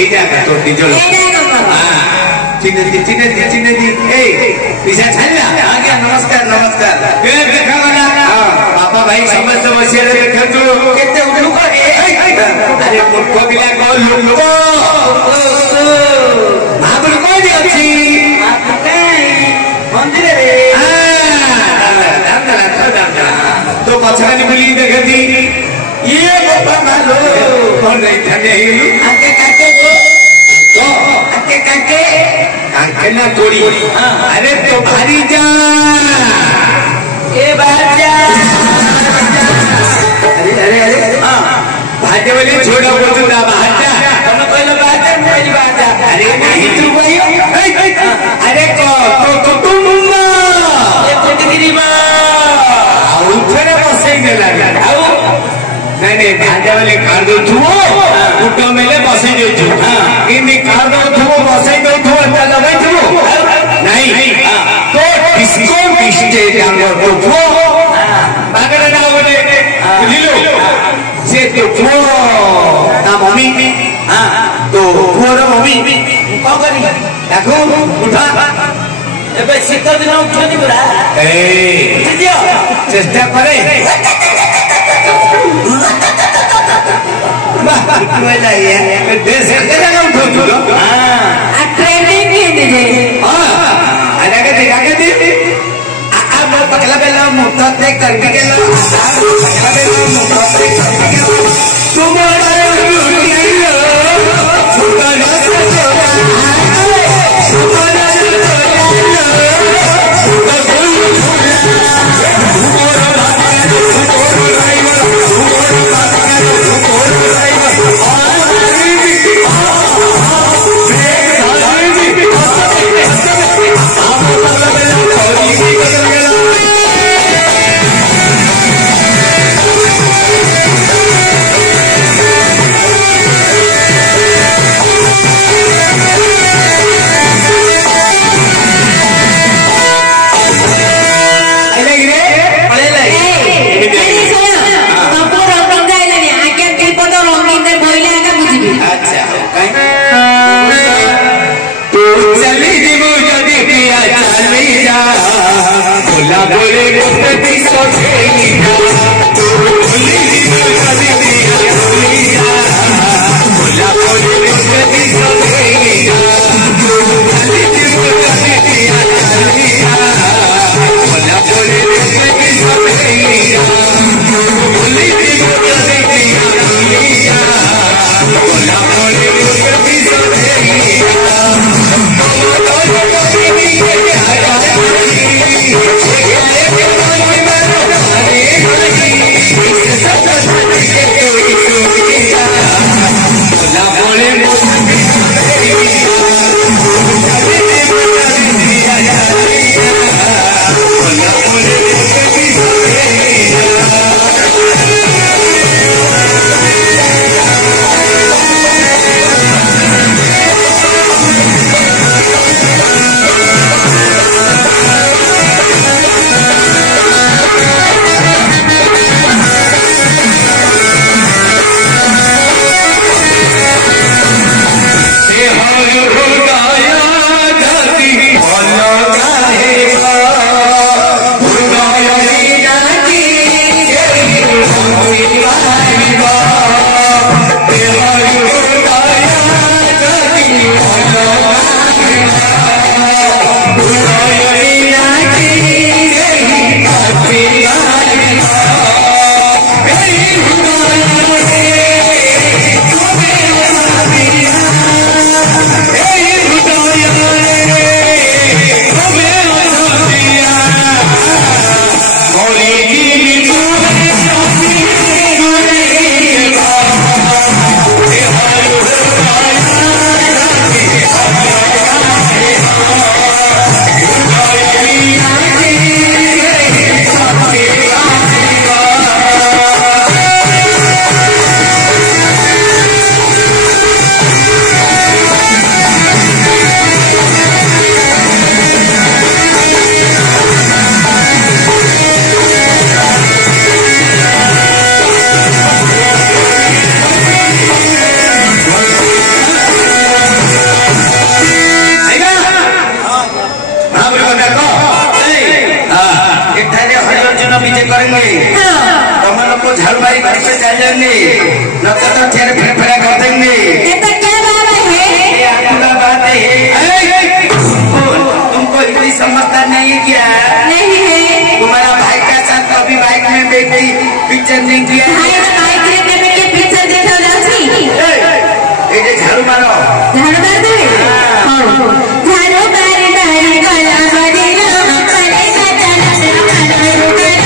এইটা তো ডিজল চিনেদি চিনেদি চিনেদি এই পিছা ছাড়লা আজ্ঞা নমস্কার নমস্কার কে দেখা গলা বাবা ভাই সমস্ত বসিয়া দেখন্তু কেতে উঠু করে আরে মূর্খ পিলা কো লুক মহাপুর কোই ଅଛି মন্দিরে রে तो पछानी बुली देखती ये बाबा मालो कौन नहीं थाने हिलू आके काके तो आके काके काके ना कोड़ी अरे तो भारी जा ए बाजा अरे अरे अरे हां भाटे वाले छोड़ा बोल ना बाजा तुम कहलो बाजा मेरी बाजा अरे नहीं तू भाई अरे को तो तुम ना ये कोटगिरी बा उठने बसई देला आउ नहीं नहीं भाजा वाले कार दो छुओ उठो मेले बसई दे छु हां इनी कार दो छुओ बसई दो छु अंता लगाई छु नहीं तो डिस्को डिस्टे जांगर तो छुओ बागरे ना बोले बुझिलो से तो छुओ ता मम्मी हां तो छुओ मम्मी को करी देखो उठा एबे शीत दिन उठनी पुरा ए उठ दियो चेष्टा करे वाह कोइला ये देश के जगह उठो छु हां आ ट्रेनिंग के दे हां आगे दे आ पकला बेला मुक्ता ते करके के लो पकला बेला मुक्ता ते करके के लो तुम्हारा लो सुगना से जोड़ा सुगना Yeah. पीछे करेंगे तुम लोग को झाड़ू मारी घर पे चल जाएंगे न तो ठेर फेरा कर देंगे। ये तो क्या बात है? ये आपका बात है। तुमको हिंदी समझता नहीं है क्या? नहीं है। तुम्हारा भाई का साथ कभी बाइक में बैठ गई पिक्चर नहीं किया? बाइक लेके मैं के पिक्चर देखा जाती। ये झाड़ू मारो। झाड़ू मार दे। हां झाड़ू मारी मारी गला बदला करे गला झाड़ू खाए